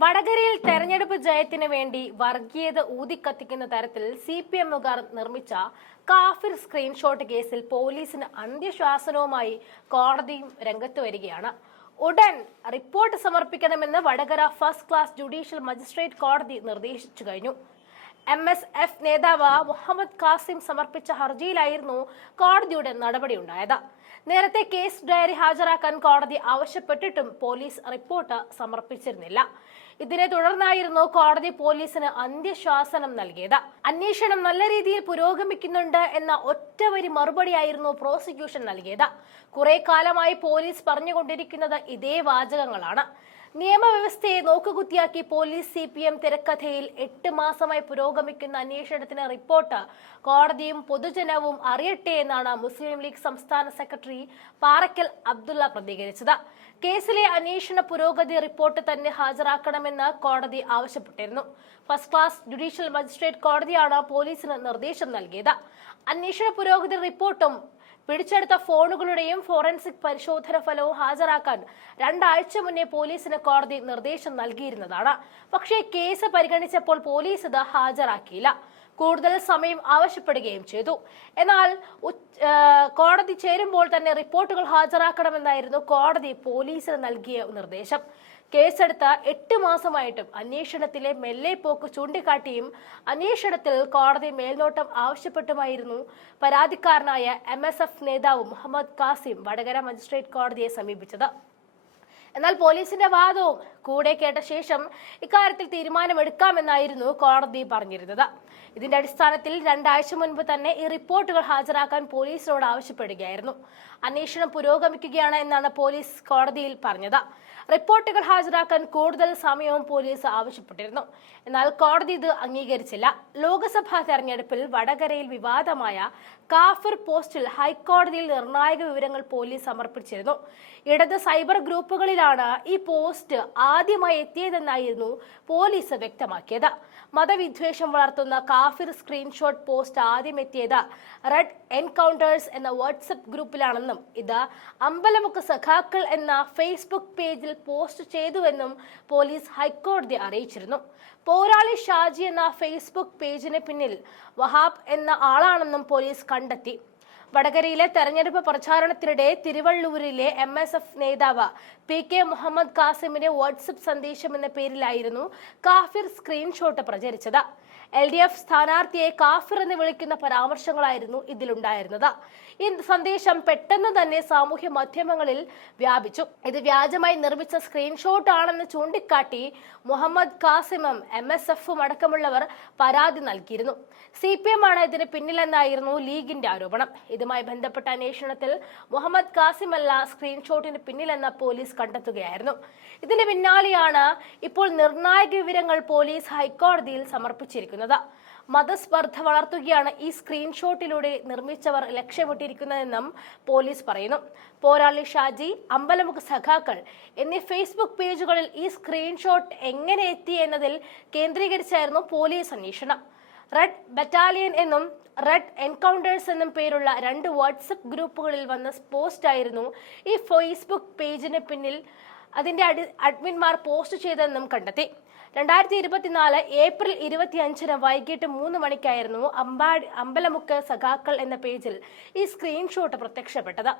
വടകരയിൽ തെരഞ്ഞെടുപ്പ് ജയത്തിന് വേണ്ടി വർഗീയത ഊതിക്കത്തിക്കുന്ന തരത്തിൽ സി പി എമ്മുകാർ നിർമ്മിച്ച കാഫിർ സ്ക്രീൻഷോട്ട് കേസിൽ പോലീസിന് അന്ത്യശാസനവുമായി കോടതിയും രംഗത്ത് വരികയാണ്. ഉടൻ report സമർപ്പിക്കണമെന്ന് Vadakara first class judicial magistrate കോടതി നിർദ്ദേശിച്ചു കഴിഞ്ഞു. എം എസ് എഫ് നേതാവ് മുഹമ്മദ് കാസിം സമർപ്പിച്ച ഹർജിയിലായിരുന്നു കോടതിയുടെ നടപടിയുണ്ടായത്. നേരത്തെ കേസ് ഡയറി ഹാജരാക്കാൻ കോടതി ആവശ്യപ്പെട്ടിട്ടും പോലീസ് റിപ്പോർട്ട് സമർപ്പിച്ചിരുന്നില്ല. ഇതിനെ തുടർന്നായിരുന്നു കോടതി പോലീസിന് അന്ത്യശാസനം നൽകിയത്. അന്വേഷണം നല്ല രീതിയിൽ പുരോഗമിക്കുന്നുണ്ട് എന്ന ഒറ്റവരി മറുപടിയായിരുന്നു പ്രോസിക്യൂഷൻ നൽകിയത്. കുറെ കാലമായി പോലീസ് പറഞ്ഞുകൊണ്ടിരിക്കുന്നത് ഇതേ വാചകങ്ങളാണ്. നിയമവ്യവസ്ഥയെ നോക്കുകുത്തിയാക്കി പോലീസ് സി പി എം തിരക്കഥയിൽ എട്ട് മാസമായി പുരോഗമിക്കുന്ന അന്വേഷണത്തിന് റിപ്പോർട്ട്. കോടതിയും പൊതുജനവും അറിയട്ടെ എന്നാണ് മുസ്ലിം ലീഗ് സംസ്ഥാന സെക്രട്ടറി പാറക്കൽ അബ്ദുള്ള പ്രതികരിച്ചത്. കേസിലെ അന്വേഷണ പുരോഗതി റിപ്പോർട്ട് തന്നെ ഹാജരാക്കണമെന്ന് കോടതി ആവശ്യപ്പെട്ടിരുന്നു. ഫസ്റ്റ് ക്ലാസ് ജുഡീഷ്യൽ മജിസ്ട്രേറ്റ് കോടതിയാണ് പോലീസിന് നിർദ്ദേശം നൽകിയത്. അന്വേഷണ പുരോഗതി റിപ്പോർട്ടും പിടിച്ചെടുത്ത ഫോണുകളുടെയും ഫോറൻസിക് പരിശോധന ഫലവും ഹാജരാക്കാൻ രണ്ടാഴ്ച മുന്നേ പോലീസിന് കോടതി നിർദ്ദേശം നൽകിയിരുന്നതാണ്. പക്ഷേ കേസ് പരിഗണിച്ചപ്പോൾ പോലീസ് ഇത് ഹാജരാക്കിയില്ല. കൂടുതൽ സമയം ആവശ്യപ്പെടുകയും ചെയ്തു. എന്നാൽ കോടതി ചേരുമ്പോൾ തന്നെ റിപ്പോർട്ടുകൾ ഹാജരാക്കണമെന്നായിരുന്നു കോടതി പോലീസിന് നൽകിയ നിർദ്ദേശം. കേസെടുത്ത എട്ട് മാസമായിട്ടും അന്വേഷണത്തിലെ മെല്ലെപ്പോക്ക് ചൂണ്ടിക്കാട്ടിയും അന്വേഷണത്തിൽ കോടതി മേൽനോട്ടം ആവശ്യപ്പെട്ടുമായിരുന്നു. പരാതിക്കാരനായ എം നേതാവ് മുഹമ്മദ് കാസിം വടകര മജിസ്ട്രേറ്റ് കോടതിയെ സമീപിച്ചത്. എന്നാൽ പോലീസിന്റെ വാദവും കൂടെ കേട്ട ശേഷം ഇക്കാര്യത്തിൽ തീരുമാനമെടുക്കാമെന്നായിരുന്നു കോടതി പറഞ്ഞിരുന്നത്. ഇതിന്റെ അടിസ്ഥാനത്തിൽ രണ്ടാഴ്ച മുൻപ് തന്നെ ഈ റിപ്പോർട്ടുകൾ ഹാജരാക്കാൻ പോലീസിനോട് ആവശ്യപ്പെടുകയായിരുന്നു. അന്വേഷണം പുരോഗമിക്കുകയാണ് എന്നാണ് പോലീസ് കോടതിയിൽ പറഞ്ഞത്. റിപ്പോർട്ടുകൾ ഹാജരാക്കാൻ കൂടുതൽ സമയവും പോലീസ് ആവശ്യപ്പെട്ടിരുന്നു. എന്നാൽ കോടതി ഇത് അംഗീകരിച്ചില്ല. ലോക്സഭാ തെരഞ്ഞെടുപ്പിൽ വടകരയിൽ വിവാദമായ കാഫിർ പോസ്റ്റിൽ ഹൈക്കോടതിയിൽ നിർണായക വിവരങ്ങൾ പോലീസ് സമർപ്പിച്ചിരുന്നു. ഇടത് സൈബർ ഗ്രൂപ്പുകളിലാണ് ഈ പോസ്റ്റ് ആദ്യമായി എത്തിയതെന്നായിരുന്നു പോലീസ് വ്യക്തമാക്കിയത്. മതവിദ്വേഷം വളർത്തുന്ന കാഫിർ സ്ക്രീൻഷോട്ട് പോസ്റ്റ് ആദ്യം എത്തിയത് റെഡ് എൻകൗണ്ടേഴ്സ് എന്ന വാട്സപ്പ് ഗ്രൂപ്പിലാണെന്നും ഇത് അമ്പലമുക്ക് സഖാക്കൾ എന്ന ഫേസ്ബുക്ക് പേജിൽ പോസ്റ്റ് ചെയ്തുവെന്നും പോലീസ് ഹൈക്കോടതി അറിയിച്ചിരുന്നു. പോരാളി ഷാജി എന്ന ഫേസ്ബുക്ക് പേജിന് പിന്നിൽ വഹാബ് എന്ന ആളാണെന്നും പോലീസ് കണ്ടെത്തി. വടകരയിലെ തെരഞ്ഞെടുപ്പ് പ്രചാരണത്തിനിടെ തിരുവള്ളൂരിലെ എം എസ് എഫ് നേതാവ് പി കെ മുഹമ്മദ് കാസിമിന്റെ വാട്സപ്പ് സന്ദേശം എന്ന പേരിലായിരുന്നു കാഫിർ സ്ക്രീൻഷോട്ട് പ്രചരിച്ചത്. എൽ ഡി എഫ് സ്ഥാനാർത്ഥിയെ കാഫിർ എന്ന് വിളിക്കുന്ന പരാമർശങ്ങളായിരുന്നു ഇതിലുണ്ടായിരുന്നത്. ഈ സന്ദേശം പെട്ടെന്ന് തന്നെ സാമൂഹ്യ മാധ്യമങ്ങളിൽ വ്യാപിച്ചു. ഇത് വ്യാജമായി നിർമ്മിച്ച സ്ക്രീൻഷോട്ട് ആണെന്ന് ചൂണ്ടിക്കാട്ടി മുഹമ്മദ് കാസിമും എം എസ് എഫും അടക്കമുള്ളവർ പരാതി നൽകിയിരുന്നു. സി പി എം ആണ് ഇതിന് പിന്നിലെന്നായിരുന്നു ലീഗിന്റെ ആരോപണം. ഇതുമായി ബന്ധപ്പെട്ട അന്വേഷണത്തിൽ മുഹമ്മദ് കാസിം അല്ല സ്ക്രീൻഷോട്ടിന് പിന്നിലെന്ന പോലീസ് കണ്ടെത്തുകയായിരുന്നു. ഇതിന് പിന്നാലെയാണ് ഇപ്പോൾ നിർണായക വിവരങ്ങൾ പോലീസ് ഹൈക്കോടതിയിൽ സമർപ്പിച്ചിരിക്കുന്നത്. മതസ്പർദ്ധ വളർത്തുകയാണ് ഈ സ്ക്രീൻഷോട്ടിലൂടെ നിർമ്മിച്ചവർ ലക്ഷ്യമിട്ടിരിക്കുന്നതെന്നും പോലീസ് പറയുന്നു. പോരാളി ഷാജി അമ്പലമുഖ സഖാക്കൾ എന്നീ ഫേസ്ബുക്ക് പേജുകളിൽ ഈ സ്ക്രീൻഷോട്ട് എങ്ങനെ എത്തി എന്നതിൽ കേന്ദ്രീകരിച്ചായിരുന്നു പോലീസ് അന്വേഷണം. റെഡ് ബറ്റാലിയൻ എന്നും റെഡ് എൻകൗണ്ടേഴ്സ് എന്നും പേരുള്ള രണ്ട് വാട്സപ്പ് ഗ്രൂപ്പുകളിൽ വന്ന പോസ്റ്റായിരുന്നു ഈ ഫേസ്ബുക്ക് പേജിന് പിന്നിൽ അതിന്റെ അടി അഡ്മിന്മാർ പോസ്റ്റ് ചെയ്തതെന്നും കണ്ടെത്തി. രണ്ടായിരത്തി ഇരുപത്തിനാല് ഏപ്രിൽ ഇരുപത്തി അഞ്ചിന് വൈകിട്ട് മൂന്ന് മണിക്കായിരുന്നു അമ്പാ അമ്പലമുക്ക് സഖാക്കൾ എന്ന പേജിൽ ഈ സ്ക്രീൻഷോട്ട് പ്രത്യക്ഷപ്പെട്ടത്.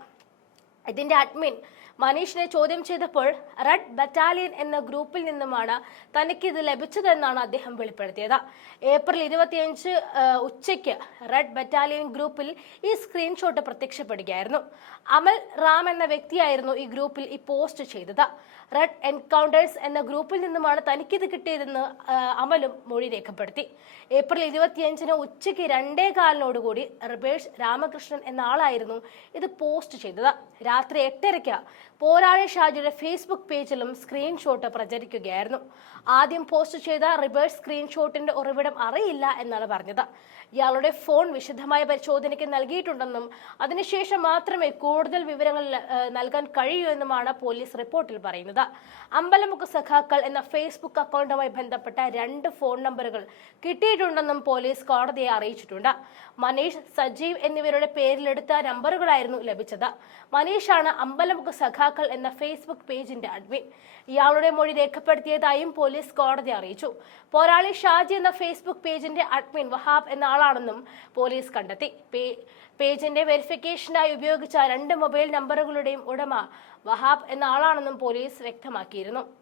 ഇതിന്റെ അഡ്മിൻ മനീഷിനെ ചോദ്യം ചെയ്തപ്പോൾ റെഡ് ബറ്റാലിയൻ എന്ന ഗ്രൂപ്പിൽ നിന്നുമാണ് തനിക്ക് ഇത് ലഭിച്ചതെന്നാണ് അദ്ദേഹം വെളിപ്പെടുത്തിയത്. ഏപ്രിൽ ഇരുപത്തിയഞ്ച് ഉച്ചയ്ക്ക് റെഡ് ബറ്റാലിയൻ ഗ്രൂപ്പിൽ ഈ സ്ക്രീൻഷോട്ട് പ്രത്യക്ഷപ്പെടുകയായിരുന്നു. അമൽ റാം എന്ന വ്യക്തിയായിരുന്നു ഈ ഗ്രൂപ്പിൽ ഈ പോസ്റ്റ് ചെയ്തത്. റെഡ് എൻകൗണ്ടേഴ്സ് എന്ന ഗ്രൂപ്പിൽ നിന്നുമാണ് തനിക്കിത് കിട്ടിയതെന്ന് അമലും മൊഴി രേഖപ്പെടുത്തി. ഏപ്രിൽ ഇരുപത്തിയഞ്ചിന് ഉച്ചയ്ക്ക് രണ്ടേ കാലിനോടുകൂടി റിബേഷ് രാമകൃഷ്ണൻ എന്ന ആളായിരുന്നു ഇത് പോസ്റ്റ് ചെയ്തത്. രാത്രി എട്ടരയ്ക്ക് പോരാളി ഷാജിയുടെ ഫേസ്ബുക്ക് പേജിലും സ്ക്രീൻഷോട്ട് പ്രചരിക്കുകയായിരുന്നു. ആദ്യം പോസ്റ്റ് ചെയ്ത റിവേഴ്സ് സ്ക്രീൻഷോട്ടിന്റെ ഉറവിടം അറിയില്ല എന്നാണ് പറഞ്ഞത്. ഇയാളുടെ ഫോൺ വിശദമായ പരിശോധനയ്ക്ക് നൽകിയിട്ടുണ്ടെന്നും അതിനുശേഷം മാത്രമേ കൂടുതൽ വിവരങ്ങൾ നൽകാൻ കഴിയൂ എന്നുമാണ് പോലീസ് റിപ്പോർട്ടിൽ പറയുന്നത്. അമ്പലമുഖ സഖാക്കൾ എന്ന ഫേസ്ബുക്ക് അക്കൗണ്ടുമായി ബന്ധപ്പെട്ട രണ്ട് ഫോൺ നമ്പറുകൾ കിട്ടിയിട്ടുണ്ടെന്നും പോലീസ് കോടതിയെ അറിയിച്ചിട്ടുണ്ട്. മനീഷ് സജീവ് എന്നിവരുടെ പേരിലെടുത്ത നമ്പറുകളായിരുന്നു ലഭിച്ചത്. മനീഷാണ് അമ്പലമുഖ സഖ സഖാക്കൾ എന്ന ഫേസ്ബുക്ക് പേജിന്റെ അഡ്മിൻ. ഇയാളുടെ മൊഴി രേഖപ്പെടുത്തിയതായും പോലീസ് കോടതി അറിയിച്ചു. പോരാളി ഷാജി എന്ന ഫേസ്ബുക്ക് പേജിന്റെ അഡ്മിൻ വഹാബ് എന്ന ആളാണെന്നും പോലീസ് കണ്ടെത്തി. പേജിന്റെ വെരിഫിക്കേഷനായി ഉപയോഗിച്ച രണ്ട് മൊബൈൽ നമ്പറുകളുടെയും ഉടമ വഹാബ് എന്ന ആളാണെന്നും പോലീസ് വ്യക്തമാക്കിയിരുന്നു.